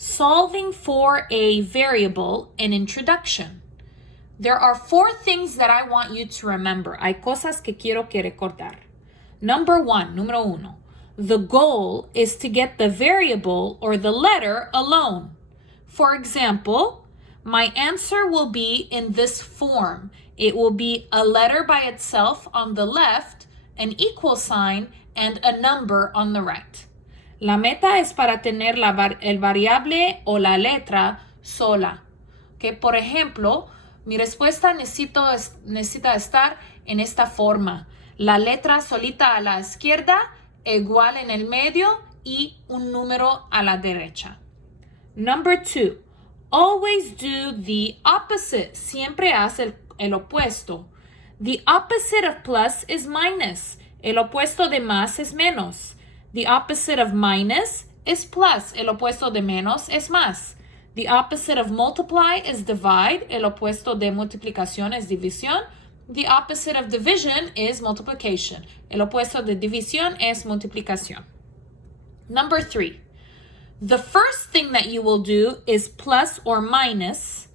Solving for a variable, an introduction. There are 4 things that I want you to remember. Hay cosas que quiero que recordar. Número 1, the goal is to get the variable or the letter alone. For example, my answer will be in this form. It will be a letter by itself on the left, an equal sign, and a number on the right. La meta es para tener el variable o la letra sola. Okay, por ejemplo, mi respuesta necesita estar en esta forma. La letra solita a la izquierda, igual en el medio y un número a la derecha. Number 2, always do the opposite. Siempre haz el opuesto. The opposite of plus is minus. El opuesto de más es menos. The opposite of minus is plus. El opuesto de menos es más. The opposite of multiply is divide. El opuesto de multiplicación es división. The opposite of division is multiplication. El opuesto de división es multiplicación. Number 3. The first thing that you will do is plus or minus.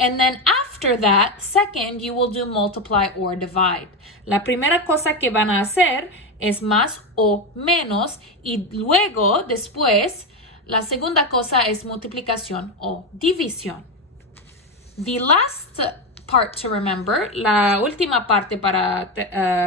And then after that, second, you will do multiply or divide. La primera cosa que van a hacer es más o menos y luego, después, la segunda cosa es multiplicación o división. The last part to remember, la última parte para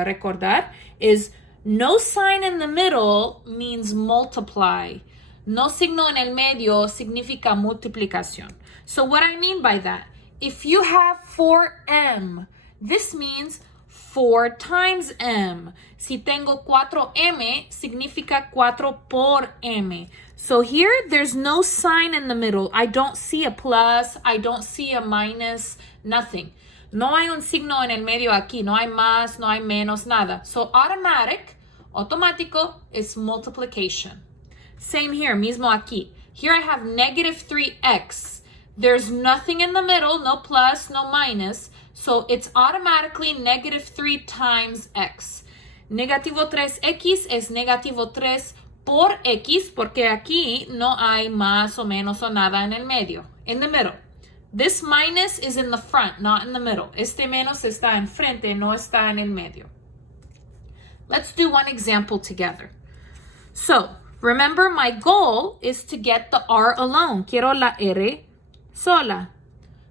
recordar, is no sign in the middle means multiply. No signo en el medio significa multiplicación. So what I mean by that, if you have 4m, this means 4 times m. Si tengo 4m, significa 4 por m. So here, there's no sign in the middle. I don't see a plus, I don't see a minus, nothing. No hay un signo en el medio aquí. No hay más, no hay menos, nada. So automático, is multiplication. Same here, mismo aquí. Here I have negative 3x. There's nothing in the middle, no plus, no minus. So it's automatically negative 3 times x. Negativo 3x es negativo 3 por x, porque aquí no hay más o menos o nada en el medio, in the middle. This minus is in the front, not in the middle. Este menos está en frente, no está en el medio. Let's do one example together. So, remember, my goal is to get the r alone. Quiero la r sola.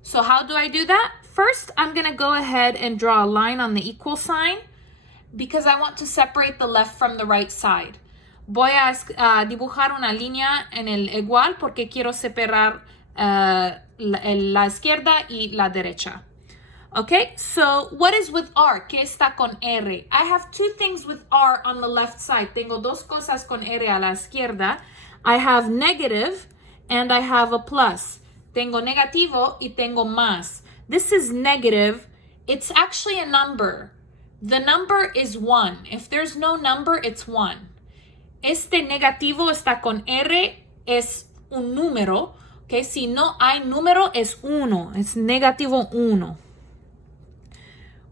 So how do I do that? First, I'm going to go ahead and draw a line on the equal sign because I want to separate the left from the right side. Voy a dibujar una línea en el igual porque quiero separar la izquierda y la derecha. Okay, so what is with r? ¿Qué está con r? I have 2 things with r on the left side. Tengo 2 cosas con r a la izquierda. I have negative and I have a plus. Tengo negativo y tengo más. This is negative. It's actually a number. The number is 1. If there's no number, it's 1. Este negativo está con R, es un número. Okay, si no hay número, es 1. Es negativo 1.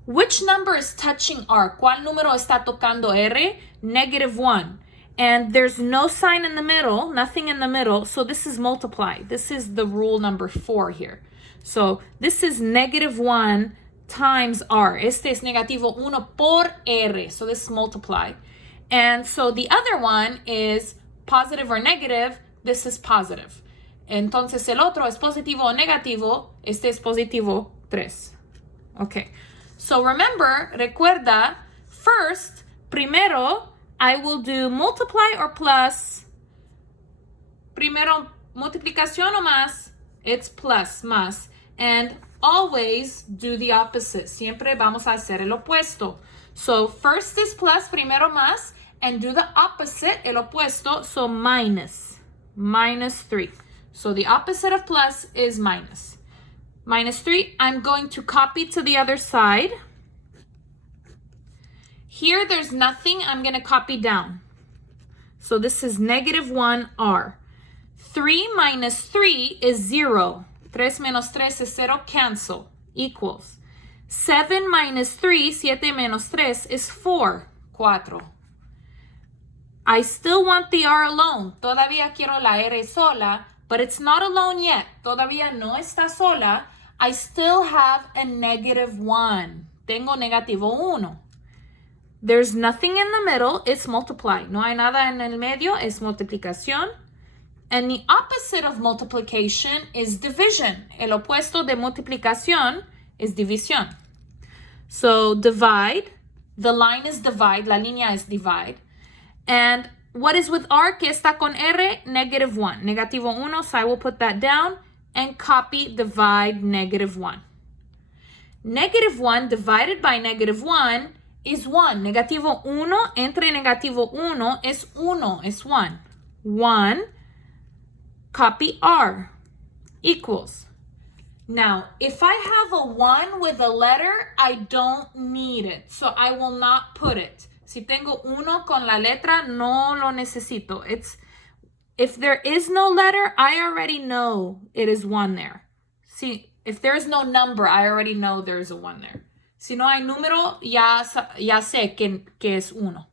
Which number is touching R? ¿Cuál número está tocando R? Negative 1. And there's no sign in the middle, nothing in the middle, so this is multiply. This is the rule number 4 here. So this is negative 1 times R. Este es negativo 1 por R, so this is multiply. And so the other one is positive or negative, this is positive. Entonces el otro es positivo o negativo, este es positivo 3. Okay, so remember, recuerda, first, primero, I will do multiply or plus. Primero, multiplicación o más, it's plus, más. And always do the opposite. Siempre vamos a hacer el opuesto. So first is plus, primero más, and do the opposite, el opuesto, so minus 3. So the opposite of plus is minus. Minus 3, I'm going to copy to the other side. Here, there's nothing. I'm going to copy down. So this is negative 1r. 3 minus 3 is 0. 3 menos 3 es 0. Cancel. Equals. 7 minus 3, 7 menos 3 is 4. 4. I still want the r alone. Todavía quiero la r sola. but it's not alone yet. Todavía no está sola. I still have a -1. Tengo -1. There's nothing in the middle. It's multiply. No hay nada en el medio. Es multiplicación. And the opposite of multiplication is division. El opuesto de multiplicación es división. So divide. The line is divide. La línea es divide. And what is with R que está con R? -1. -1. So I will put that down and copy divide -1. -1 divided by -1 is 1. -1 entre -1 es 1, es 1. 1, copy R, equals. Now, if I have a 1 with a letter, I don't need it, so I will not put it. Si tengo 1 con la letra, no lo necesito. If there is no letter, I already know it is 1 there. See, if there is no number, I already know there is a 1 there. Si no hay número, ya sé que es 1.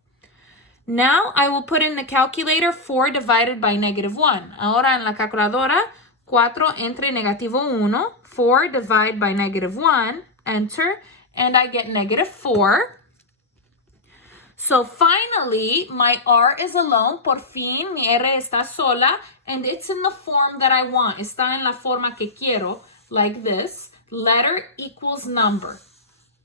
Now, I will put in the calculator 4 divided by -1. Ahora en la calculadora, 4 entre -1. 4 divided by -1. Enter. And I get -4. So finally, my R is alone. Por fin, mi R está sola. And it's in the form that I want. Está en la forma que quiero. Like this. Letter equals number.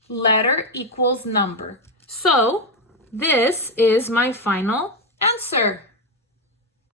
Letter equals number. So, this is my final answer.